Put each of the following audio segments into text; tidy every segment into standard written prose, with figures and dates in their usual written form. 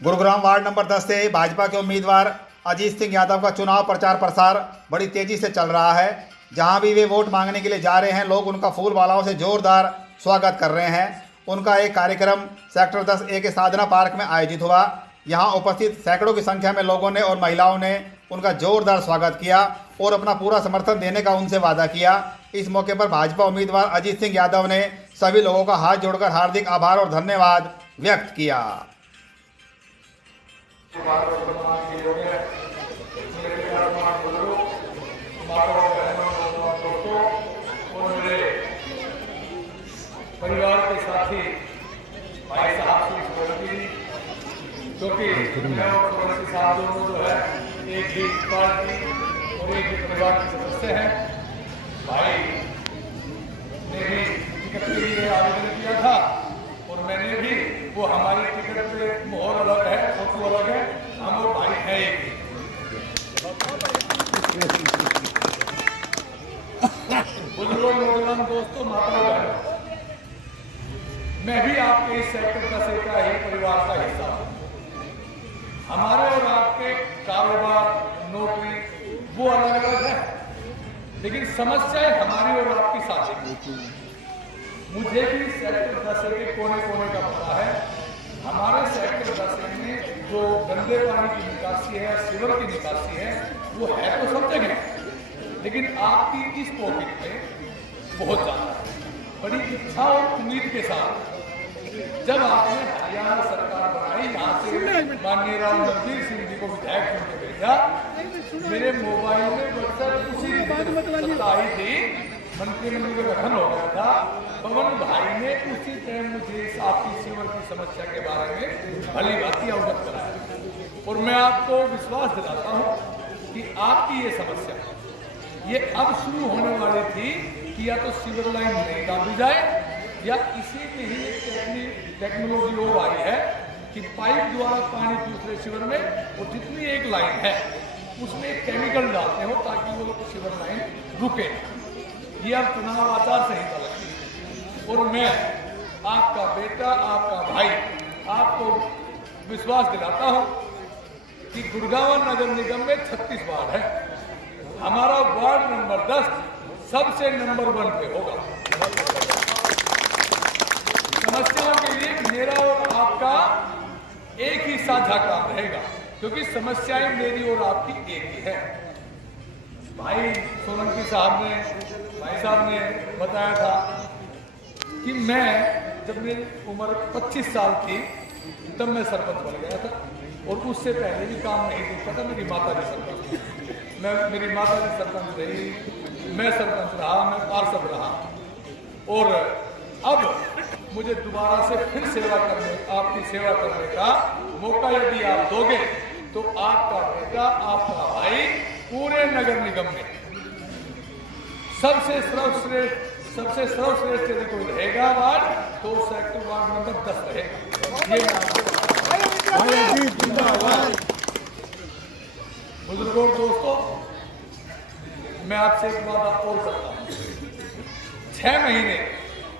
Gurugram ward number 10 से भाजपा के उम्मीदवार अजीत सिंह यादव का चुनाव प्रचार प्रसार बड़ी तेजी से चल रहा है। जहां भी वे वोट मांगने के लिए जा रहे हैं, लोग उनका फूल मालाओं से जोरदार स्वागत कर रहे हैं। उनका एक कार्यक्रम सेक्टर 10A के साधना पार्क में आयोजित हुआ। यहां उपस्थित सैकड़ों की संख्या में लोगों ने और महिलाओं ने उनका जोरदार स्वागत किया और अपना पूरा समर्थन देने का उनसे वादा किया। इस मौके पर भाजपा उम्मीदवार अजीत सिंह यादव ने सभी लोगों का हाथ जोड़कर हार्दिक आभार और धन्यवाद व्यक्त किया। परिवार के साथी भाई साहब की सोलंकी, क्योंकि मैं और सोलंकी साहब दोनों जो है एक ही पार्टी और एक ही परिवार के सदस्य हैं। भाई ने भी टिकट के लिए आवेदन किया था और मैंने भी, वो हमारी टिकट पे मोहर अलग है, फोटो अलग है, हम और भाई हैं एक ही। बुजुर्गों, नौजवान दोस्तों, माताओं, बहनों, मैं भी आपके इस सेक्टर 10A का ही परिवार का हिस्सा हूं। हमारे और आपके कारोबार, नौकरी वो अलग अलग है, लेकिन समस्याएं हमारी और आपकी साझी। मुझे भी सेक्टर 10A के कोने कोने का पता है। हमारे सेक्टर 10A में जो गंदे पानी की निकासी है, सीवर की निकासी है, वो है तो सब जगह, लेकिन आपकी इस पॉकेट में बहुत ज्यादा है। बड़ी इच्छा और उम्मीद के साथ जब आपने हरियाणा सरकार बनाई, यहाँ से माननीय राव नरवीर सिंह जी को विधायक चुन के भेजा, मेरे मोबाइल में व्हाट्सएप उसी दिन आई थी, मंत्रिमंडल का गठन हो गया था। पवन भाई ने उसी टाइम मुझे आपकी सीवर की समस्या के बारे में भली भांति अवगत कराया और मैं आपको विश्वास दिलाता हूँ कि आपकी ये समस्या ये अब शुरू होने वाली थी कि या तो सीवर लाइन नहीं डाली जाए या इसी में ही एक टेक्नोलॉजी और आई है कि पाइप द्वारा पानी दूसरे शिविर में, और जितनी एक लाइन है उसमें केमिकल डालते हो ताकि वो शिविर लाइन रुके। ये अब चुनाव आचार संहिता लगती है और मैं आपका बेटा, आपका भाई, आपको विश्वास दिलाता हूं कि गुड़गांव नगर निगम में 36 वार्ड है। हमारा वार्ड नंबर 10 सबसे नंबर 1 पे होगा। समस्याओं के लिए मेरा और आपका एक ही साझा काम रहेगा, क्योंकि समस्याएं मेरी और आपकी एक ही है। भाई सोलंकी साहब ने, भाई साहब ने बताया था कि मैं जब मेरी उम्र 25 साल थी तब मैं सरपंच बन गया था और उससे पहले भी काम नहीं देखता था। मेरी माता जी सरपंच थी, मेरी माता जी सरपंच रही, मैं सरपंच रहा, मैं पार्षद रहा और अब मुझे दोबारा से फिर सेवा करने, आपकी सेवा करने का मौका यदि आप दोगे तो आपका बेटा, आपका भाई पूरे नगर निगम में सबसे सर्वश्रेष्ठ यदि कोई रहेगा वार्ड तो सेक्टर वार्ड नंबर 10 रहेगा। ये बुजुर्गों, दोस्तों, मैं आपसे एक बात और करता हूं। 6 महीने,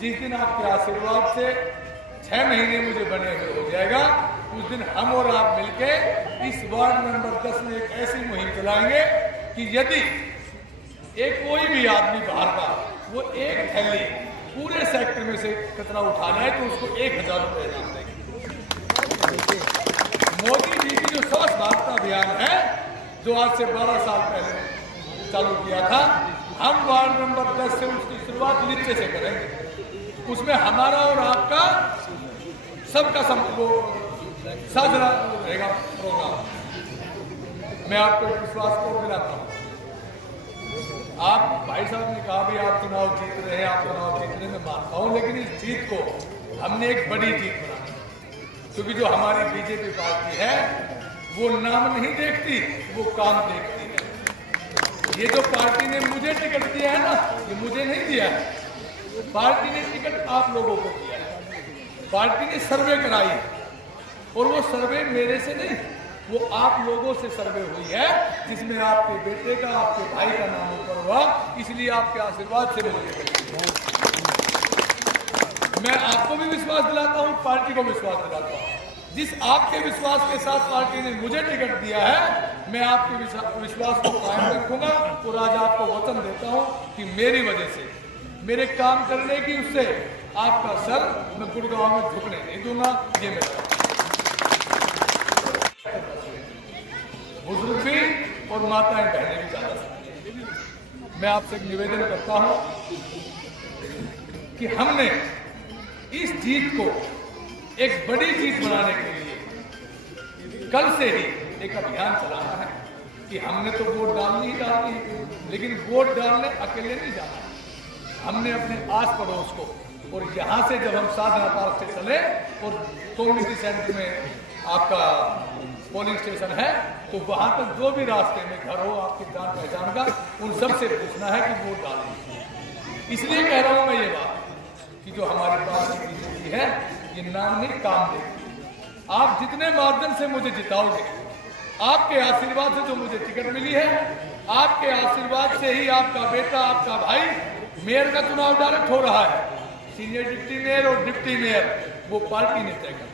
जिस दिन आपके आशीर्वाद से 6 महीने मुझे बने हुए हो जाएगा, उस दिन हम और आप मिलके इस वार्ड नंबर 10 में एक ऐसी मुहिम चलाएंगे कि यदि एक कोई भी आदमी बाहर का वो एक थैली पूरे सेक्टर में से कचरा उठा जाए तो उसको 1000 रुपये इनाम देंगे। मोदी जी की जो स्वच्छ भारत अभियान है, जो आज से 12 साल पहले चालू किया था, हम वार्ड नंबर 10 से उसकी शुरुआत नीचे से करेंगे। उसमें हमारा और आपका सबका साझा रहेगा प्रोग्राम। मैं आपको विश्वास को दिलाता हूं। आप भाई साहब ने कहा भी आप चुनाव जीत रहे हैं, आप चुनाव जीतने में मानता हूं, लेकिन इस जीत को हमने एक बड़ी जीत बनाई, क्योंकि जो हमारी बीजेपी पार्टी है वो नाम नहीं देखती, वो काम देखती है। ये जो पार्टी ने मुझे टिकट दिया है ना, ये मुझे नहीं दिया है, पार्टी ने टिकट आप लोगों को दिया है। पार्टी ने सर्वे कराई और वो सर्वे मेरे से नहीं, वो आप लोगों से सर्वे हुई है, जिसमें आपके बेटे का, आपके भाई का नाम ऊपर हुआ, इसलिए आपके आशीर्वाद से मुझे मैं आपको भी विश्वास दिलाता हूं, पार्टी को विश्वास दिलाता हूं जिस आपके विश्वास के साथ पार्टी ने मुझे टिकट दिया है, मैं आपके विश्वास को कायम रखूंगा और आज आपको वचन देता हूं कि मेरी वजह से, मेरे काम करने की उससे आपका सर मैं गुड़गांव में झुकने नहीं दूंगा। ये मेरा बुजुर्ग भी और माताएं बहनें भी ज्यादा समझे। मैं आपसे एक निवेदन करता हूं कि हमने इस जीत को एक बड़ी जीत बनाने के लिए कल से ही एक अभियान चलाना है कि हमने तो वोट डालनी ही डालनी है, लेकिन वोट डालने अकेले नहीं जाना। हमने अपने आस पड़ोस को, और यहाँ से जब हम साधना पार्क से चले और कम्युनिटी सेंटर में आपका पोलिंग स्टेशन है, तो वहां तक जो भी रास्ते में घर हो आपकी जान पहचान का, उन सबसे पूछना है कि वोट डालें। इसलिए कह रहा हूं मैं ये बात कि जो हमारी पार्टी बीजेपी है, ये नाम नहीं काम देगी। आप जितने मार्जिन से मुझे जिताओगे, आपके आशीर्वाद से जो मुझे टिकट मिली है, आपके आशीर्वाद से ही आपका बेटा, आपका भाई मेयर का चुनाव डायरेक्ट हो रहा है। सीनियर डिप्टी मेयर और डिप्टी मेयर वो पार्टी ने तय करना।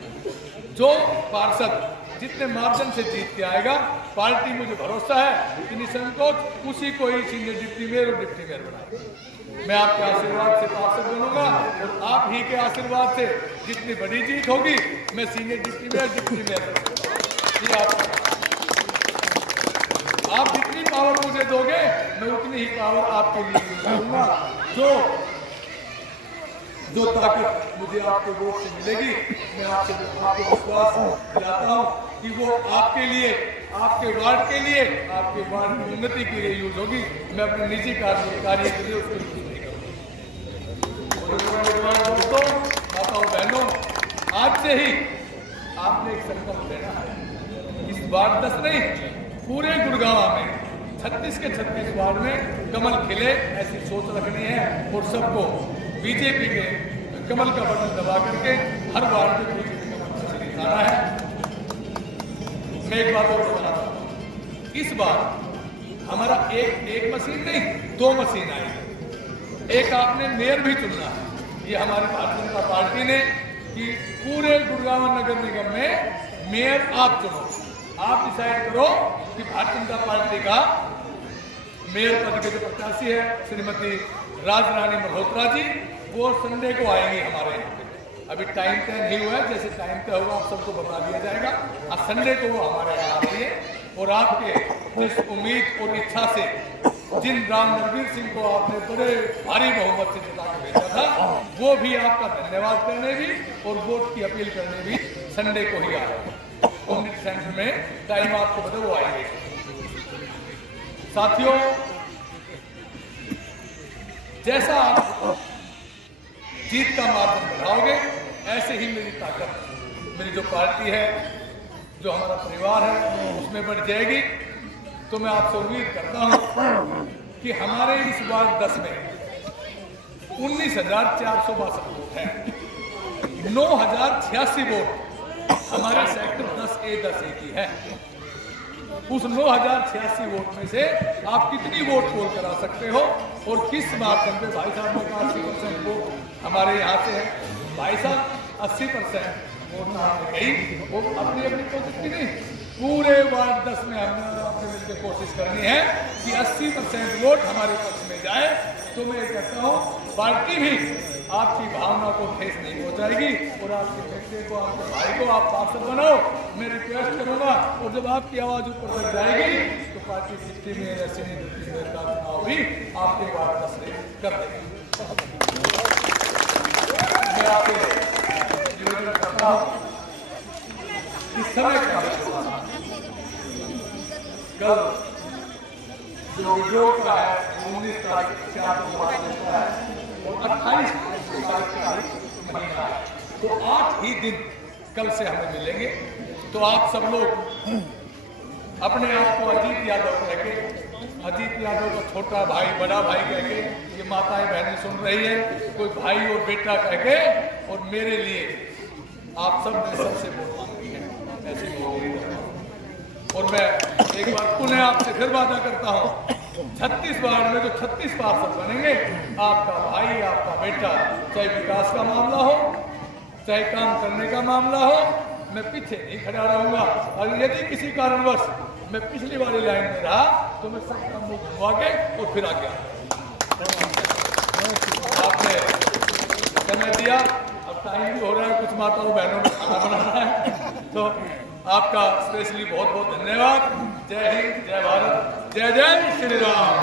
जो पार्षद जितने मार्जिन से जीत के आएगा, पार्टी मुझे भरोसा है कि निसंकोच उसी को ही सीनियर डिप्टी मेयर और डिप्टी मेयर बनाएगी। मैं आपके आशीर्वाद से पार्षद बनूंगा और आप ही के आशीर्वाद से जितनी बड़ी जीत होगी, मैं senior deputy mayor, deputy mayor बनूंगा। आप जितनी पावर मुझे दोगे, मैं उतनी ही पावर आपके लिए दूंगा। जो ताकत मुझे आपके वोट से मिलेगी, मैं आपको विश्वास दिलाता हूँ कि वो आपके लिए, आपके वार्ड के लिए, आपके वार्ड की उन्नति के लिए यूज होगी। मैं अपने निजी कार्य के लिए उसको यूज नहीं करूँगा। दोस्तों, माताओं, बहनों, आज से ही आपने एक संकल्प लेना है। इस बार 10 नहीं, पूरे गुड़गांव में 36 के 36 वार्ड में कमल खिले, ऐसी सोच रखनी है और सबको बीजेपी के कमल का बटन दबा करके हर वार्ड में बीजेपी का बटन दिखाना है। मैं एक बात और बताना चाहता हूं, इस बार हमारा एक मशीन नहीं, 2 मशीन आई। एक आपने मेयर भी चुनना है। ये हमारी भारतीय जनता पार्टी ने कि पूरे गुड़गांव नगर निगम में मेयर आप चुनो। आप डिसाइड करो कि भारतीय जनता पार्टी का मेयर पद के जो प्रत्याशी है श्रीमती राजरानी मल्होत्रा जी, वो संडे को आएंगे हमारे यहाँ पे। अभी टाइम तय नहीं हुआ है, जैसे टाइम तय होगा आप सबको बता दिया जाएगा। आज संडे को वो हमारे यहाँ आ रही है और आपके जिस उम्मीद और इच्छा से जिन राम नरवीर सिंह को आपने बड़े भारी बहुमत से जिता के भेजा था, वो भी आपका धन्यवाद करने भी और वोट की अपील करने भी संडे को ही आ रहे हैं। कम्युनिटी सेंटर में टाइम आपको बता, वो आएंगे। साथियों, जैसा आप जीत का मार्जिन बढ़ाओगे, ऐसे ही मेरी ताकत, मेरी जो पार्टी है, जो हमारा परिवार है, उसमें बढ़ जाएगी। तो मैं आपसे उम्मीद करता हूं कि हमारे इस बार 10 में 19,462 वोट हैं। 9,086 वोट हमारे सेक्टर 10A 10A की है। उस 9,086 वोट में से आप कितनी वोट पोल करा सकते हो और किस माध्यम पे? भाई साहब ने कहा 80% वोट हमारे यहाँ से है। भाई साहब 80% वोट गई, वो अपनी कोशिश की नहीं, पूरे वार्ड 10 में हमने आपसे मिलकर कोशिश करनी है कि 80% वोट हमारे पक्ष में जाए। तो मैं कहता हूँ पार्टी भी आपकी भावना को ठेस नहीं पहुंचाएगी और आपके बच्चे को, आपके भाई को आप पार्षद बनाओ। मैं रिक्वेस्ट करूंगा और जब आपकी आवाज ऊपर तक जाएगी तो पार्टी डिप्टी में ऐसे का चुनाव भी आपके वार्ड 10 से कर देगी। मैं आपके निवेदन करता हूँ इस समय कल जो उद्योग का है 19 तारीख से आपको है और 28 तारीख महीना है, तो 8 ही दिन कल से हमें मिलेंगे। तो आप सब लोग अपने आप को अजीत यादव कह के, अजीत यादव का छोटा भाई, बड़ा भाई कह के, ये माताएं बहनें सुन रही है, कोई भाई और बेटा कह के, और मेरे लिए आप सब ने सबसे वोट मांगी है, ऐसी वोट। और मैं एक बार पुनः आपसे फिर वादा करता हूँ, 36 वार्ड में जो 36 पार्षद बनेंगे, आपका भाई, आपका बेटा, चाहे विकास का मामला हो, चाहे काम करने का मामला हो, मैं पीछे नहीं खड़ा रहूंगा, और यदि किसी कारणवश मैं पिछली वाली लाइन में रहा तो मैं सबका मुंह घुमा के और फिर आ गया। आपने समय दिया, अब टाइम भी हो रहा है, कुछ माताओं बहनों ने खाना बनाना है, तो आपका स्पेशली बहुत बहुत धन्यवाद। जय हिंद, जय भारत, जय जय श्री राम।